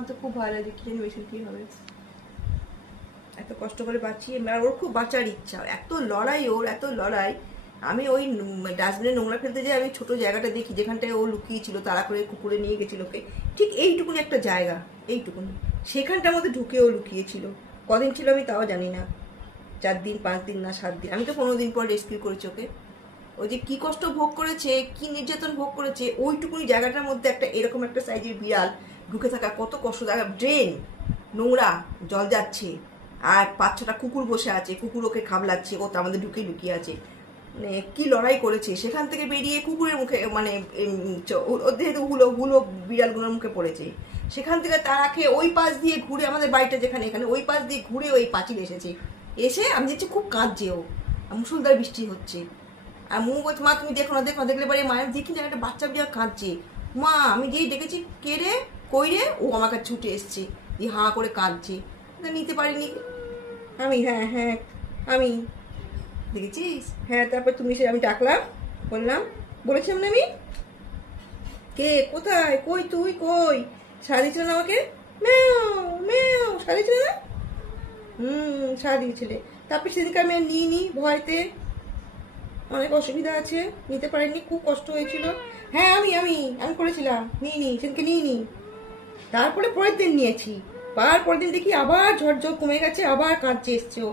আমার তো খুব ভয় লাগে, কি জানি বেশি কি হবে। এত কষ্ট করে বাঁচিয়ে, আর ওর খুব বাঁচার ইচ্ছা, এত লড়াই ওর, এত লড়াই। আমি ওই ডাস্টবিনে নোংরা ফেলতে যাই, আমি ছোট জায়গাটা দেখি যেখানটায় ও লুকিয়েছিল, তাড়া করে কুকুরে নিয়ে গেছিল ওকে, ঠিক এইটুকুনি একটা জায়গা, এইটুকুনি, সেখানটার মধ্যে ঢুকে ও লুকিয়েছিল। কদিন ছিল আমি তাও জানি না, 4 দিন 5 দিন না 7 দিন, আমি তো 15 দিন পর রেস্কিউ করেছি ওকে। ওই যে কি কষ্ট ভোগ করেছে, কি নির্যাতন ভোগ করেছে, ওইটুকুনি জায়গাটার মধ্যে একটা এরকম একটা সাইজের বিড়াল ঢুকে থাকা কত কষ্ট। ড্রেন নোংরা, জল যাচ্ছে, আর 5-6টা কুকুর বসে আছে, কুকুর ওকে খাবলাচ্ছে, ও তার মধ্যে ঢুকে লুকিয়ে আছে। মানে কি লড়াই করেছে, সেখান থেকে বেরিয়ে কুকুরের মুখে, মানে যেহেতু হুলো হুলো বিড়ালগুলোর মুখে পড়েছে, সেখান থেকে তারা খেয়ে ওই পাশ দিয়ে ঘুরে, আমাদের বাড়িটা যেখানে এখানে, ওই পাশ দিয়ে ঘুরে ওই পাঁচিল এসেছে। এসে আমি দেখছি খুব কাঁদছে ও, মুসুলধারে বৃষ্টি হচ্ছে, আর মু বলছে মা তুমি দেখো না, দেখো, দেখলে বাড়ি মায়ের দেখি না একটা বাচ্চা বিড়াল কাঁদছে। মা আমি যেই দেখেছি কে রে, কই রে, ও আমার কাছে ছুটে এসছে, দিয়ে হাঁ করে কাঁদছে, নিতে পারিনি আমি। হ্যাঁ হ্যাঁ আমি দেখেছিস, হ্যাঁ। তারপর তুমি সে আমি ডাকলাম, বললাম, বলেছিলাম না আমি, কে কোথায়, কই তুই কই, সারা দিয়েছিল না আমাকে, ম্যাও ম্যাও, সারা দিয়েছিল না, সারা দিয়েছিলে। তারপর সেদিনকে আমি আর নিইনি, ভয়তে, অনেক অসুবিধা আছে, নিতে পারিনি, খুব কষ্ট হয়েছিল। হ্যাঁ আমি আমি আমি করেছিলাম, নিইনি সেদিনকে, নিইনি। তারপরে পরের দিন নিয়েছি, পরের দিন দেখি আবার ঝড় কমে গেছে, আবার কাঁদছে এসছে ও।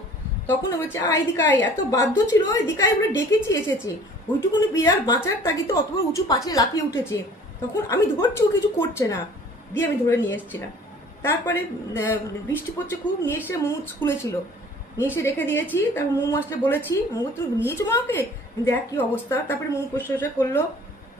তখন বলছে এদিকাই, এত বাধ্য ছিল, এদিকাই বলে ডেকেছি, এসেছে। ওইটুকুনি বিড়াল বাঁচার তাগিদে অত বড় উঁচু পাঁচিলে লাফিয়ে উঠেছে। তখন আমি ধরছি, ও কিছু করছে না, দিয়ে আমি ধরে নিয়ে এসেছিলাম। তারপরে বৃষ্টি পড়ছে খুব, নিয়ে এসে মু স্কুলে ছিল, নিয়ে এসে রেখে দিয়েছি। তারপর মোমো আসলে বলেছি, মোমো তুমি নিয়েছো মা ওকে, দেখ কি অবস্থা। তারপরে মোমো পরিষ্কার করলো,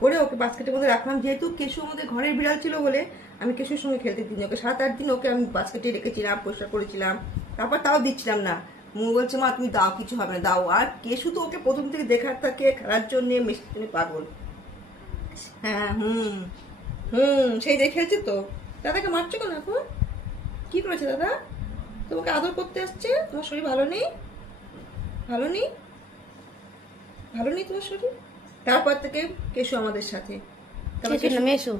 করে ওকে বাস্কেটের মধ্যে রাখলাম। যেহেতু কেশু আমাদের ঘরের বিড়াল ছিল বলে আমি কেশুর সঙ্গে খেলতে দিন, ওকে 7-8 দিন ওকে আমি বাস্কেটে রেখেছিলাম, পরিষ্কার করেছিলাম। তারপর তাও দিচ্ছিলাম না, মোমো বলছে মা তুমি দাও, কিছু হবে না, দাও। আর কেশু তো ওকে প্রথম থেকে দেখার থাকে, খেলার জন্য মেশির জন্য পাগল। হ্যাঁ সেই দেখে খেলছে তো। দাদাকে মারছো কেন এখন, কি করেছে দাদা, তোমাকে আদর করতে আসছে, তোমার শরীর ভালো নেই, ভালো নেই, ভালো নেই তোমার শরীর। তারপর থেকে কেশু আমাদের সাথে, মেশু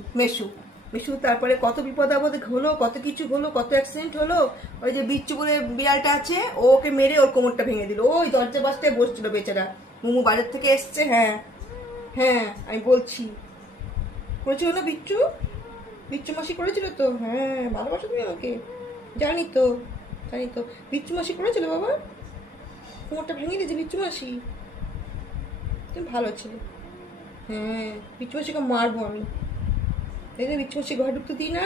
মেশু। তারপরে কত বিপদ আপদ হলো, কত কিছু হলো, কত অ্যাক্সিডেন্ট হলো। ওই যে বিচ্ছু বলে বিড়ালটা আছে, ওকে মেরে ওর কোমরটা ভেঙে দিল, ওই দরজা বাসটায় বসছিল বেচারা। মোমো বাজার থেকে এসছে, হ্যাঁ হ্যাঁ আমি বলছি, করেছিল না বিচ্ছু, বিচ্ছু মাসি করেছিল তো, হ্যাঁ ভালোবাসো তুমি আমাকে, জানি তো জানি তো, বিচ্ছু মাসি করেছিল বাবা, কোমরটা ভেঙে দিয়েছে বিচ্ছু মাসি, তুমি ভালো ছেলে। হ্যাঁ বিচ্ছু মাসিকে মারবো আমি, দেখলে বিচ্ছু মাসি ঘরে ঢুকতে দিই না।